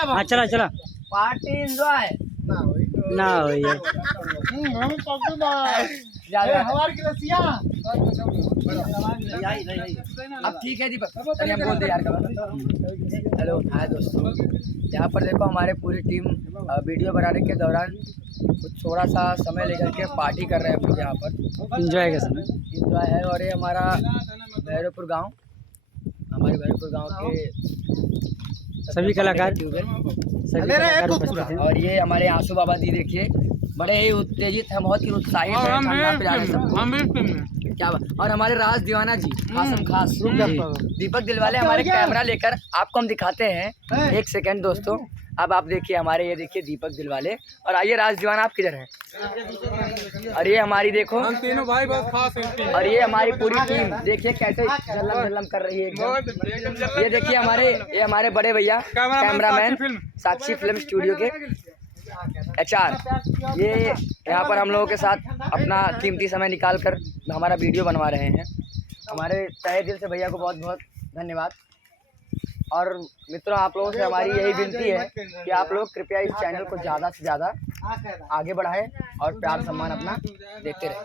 हाँ चला चला पार्टी एंजॉय ना हो ये अब ठीक है दीपक, चलिए हम बोल दे यार। हेलो हाय दोस्तों, यहाँ पर देखो हमारे पूरी टीम वीडियो बनाने के दौरान कुछ थोड़ा सा समय लेकर के पार्टी कर रहे हैं हम लोग यहाँ पर। एंजॉय का समय एंजॉय है। और ये हमारा भैरवपुर गांव, हमारे भैरवपुर गांव के सभी कलाकार उपस्थित हैं। और ये हमारे आंसू बाबा जी देखिए, बड़े ही उत्तेजित हैं, बहुत ही उत्साहित हैं, ठंडा पिला रहे सबको। क्या बात। और हमारे राज दीवाना जी खासम खास दीपक दिलवाले हमारे कैमरा लेकर आपको हम दिखाते हैं। एक सेकंड दोस्तों, अब आप देखिए हमारे, ये देखिए दीपक दिलवाले। और आइए राज दीवाना आप किधर हैं? और ये हमारी देखो, हम तीनों भाई बहुत खास हैं। और ये हमारी पूरी टीम देखिए कैसे झल्लम झल्लम कर रही है एकदम। ये देखिए ये हमारे बड़े भैया कैमरामैन साक्षी फिल्म स्टूडियो के HR, ये यहाँ पर हम लोगों के साथ अपना कीमती समय निकाल कर हमारा वीडियो बनवा रहे हैं। हमारे तहे दिल से भैया को बहुत बहुत धन्यवाद। और मित्रों, आप लोगों से हमारी यही विनती है कि आप लोग कृपया इस चैनल को ज़्यादा से ज़्यादा आगे बढ़ाएं और प्यार सम्मान अपना देते रहें।